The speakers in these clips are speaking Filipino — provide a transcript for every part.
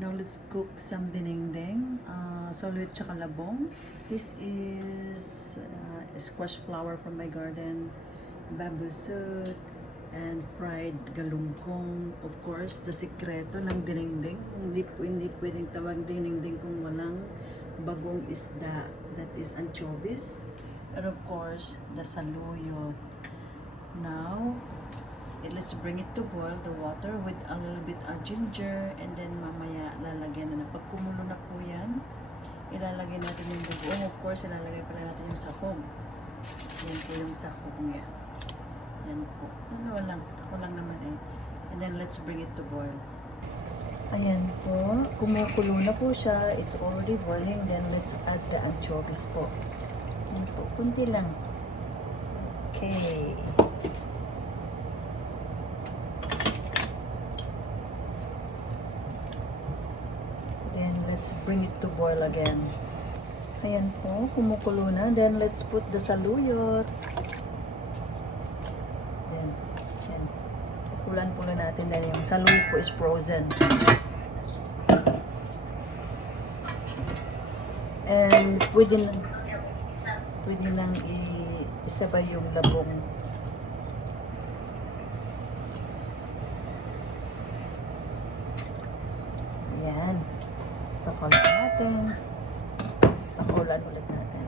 Now let's cook some dinengdeng, saluyot tsaka labong. This is squash flower from my garden, bamboo shoot, and fried galunggong. Of course, the sikreto ng dinengdeng. Hindi pwedeng tawag dinengdeng kung walang bagong isda. That is anchovies. And of course, the saluyot. Now, let's bring it to boil the water with a little bit of ginger, and then mamaya lalagyan na. Pag kumulo na po yan, ilalagay natin yung bagoong. Of course, ilalagay pala natin yung sahog. Yan po yung sahog niya. Yan po. Dalawa lang. Ako lang naman eh. And then let's bring it to boil. Ayan po. Kumukulo na po siya. It's already boiling. Then let's add the anchovies po. Yan po. Kunti lang. Okay. Then let's bring it to boil again. Ayan po, kumukulo na. Then let's put the saluyot. Then, yan. Pulan-pulan natin dahil yung saluyot po is frozen. And pwede nang isabay yung labong. Ayan. Pakulan natin. Pakulan ulit natin.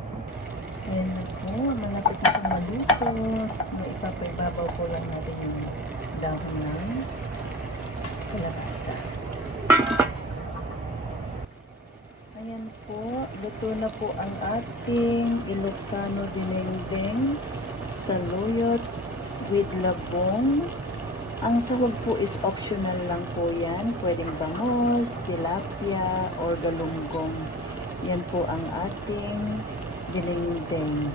Ayan na po. Malapit na pong maluto. Ipapaibabaw po lang natin yung dahon ng kalabasa. Ayan po. Luto na po ang ating Ilocano dinengdeng saluyot with labong. Ang sahog po is optional lang po yan. Pwedeng bangus, tilapia, or galunggong. Yan po ang ating dinengdeng.